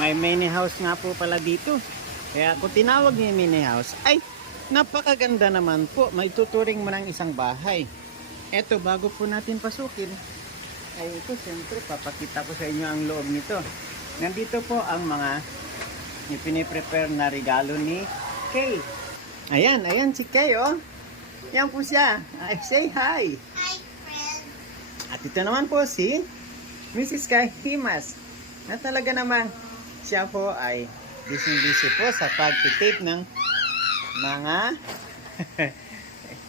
May mini house nga po pala dito. Kaya kung tinawag niya mini house, ay napakaganda naman po. May tuturing mo ng isang bahay. Eto, bago po natin pasukin, ay ito, siyempre, papakita ko sa inyo ang loob nito. Nandito po ang mga ipiniprepare na regalo ni Kay. Ayan, ayan si Kay, oh. Yan po siya. Ay, say hi. Hi, friend. At ito naman po si Mrs. Kay Himas. Na talaga naman siya po ay busy po sa pag-tape ng mga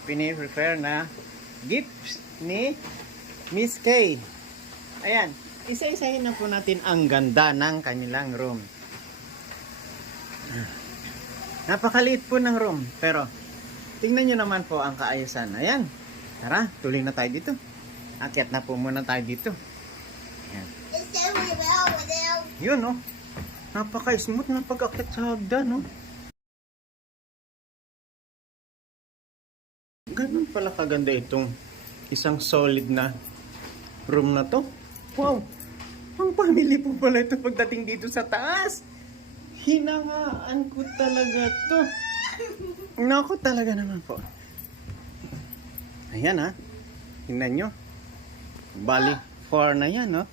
piniprepare na gifts ni Miss Kay. Ayan, isa-isahin na po natin ang ganda ng kanilang room. Napakaliit po ng room, pero tingnan nyo naman po ang kaayusan. Ayan, tara, tuloy na tayo dito. Akyat na po muna tayo dito. Ayan. Yun, oh. Napaka-smooth na pag-akyat sa hagdan, no? Ganun pala kaganda itong isang solid na room na to. Wow! Ang family po pala ito pagdating dito sa taas. Hinangaan ko talaga to. Naku talaga naman po. Ayan, ha. Tingnan nyo. Bali, 4 na yan, no?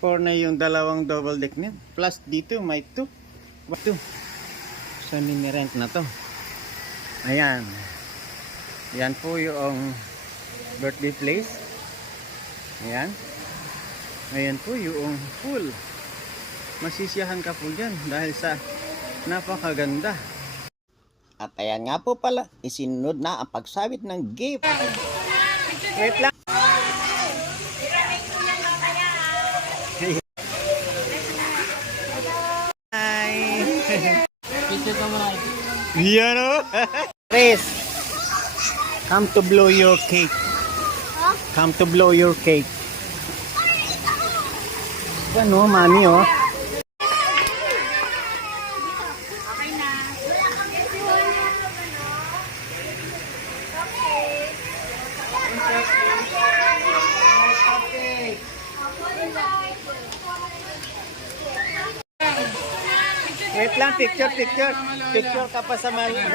4 na yung dalawang double deck niya. Plus dito may 2. 2. Sa mini rent na to. Ayan. Yan po yung birthday place. Ayan. Ayan po yung pool. Masisiyahan ka po dyan dahil sa napakaganda. At ayan nga po pala, isinunod na ang pagsabit ng gift. Wait lang. Yan o. Chris, come to blow your cake. Come to blow your cake. Yan o, mami o. Okay na. Wait lang, picture. Picture ka pa sa mga...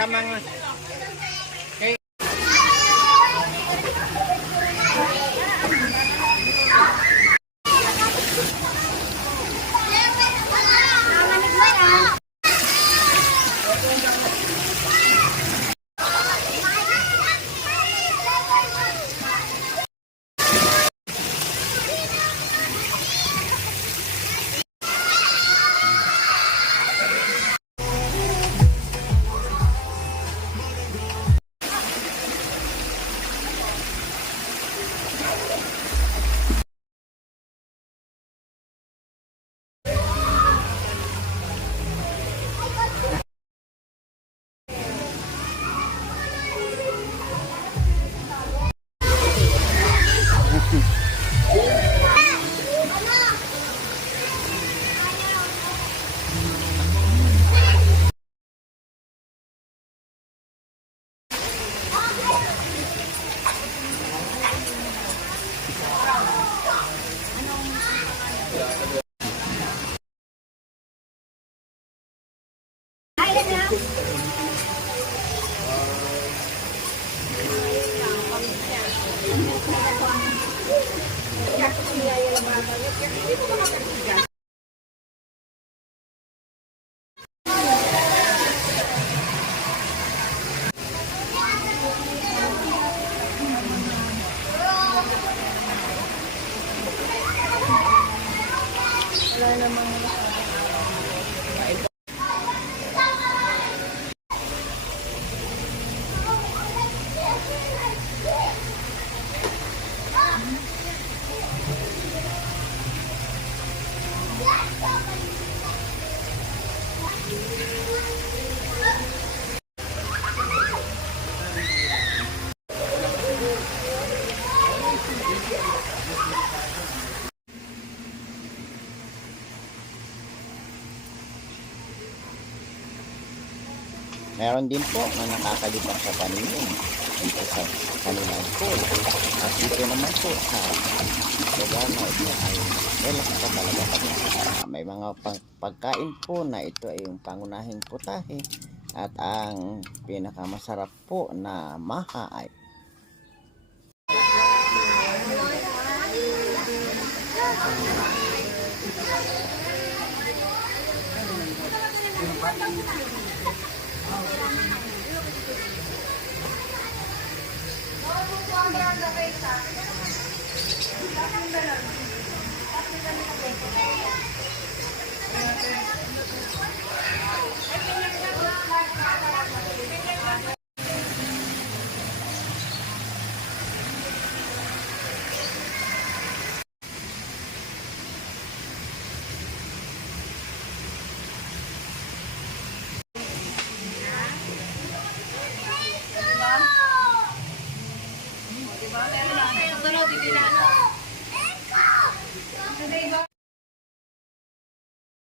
Meron din po na nakakalibang sa paningin dito sa kanilang pool. At dito naman po sa lugar na ito ay relax ka talaga pag may mga pagkain po na ito ay yung pangunahing putahe at ang pinakamasarap po na maha ay Diba? Meron na. Ito na, bibila na. Ito na iba.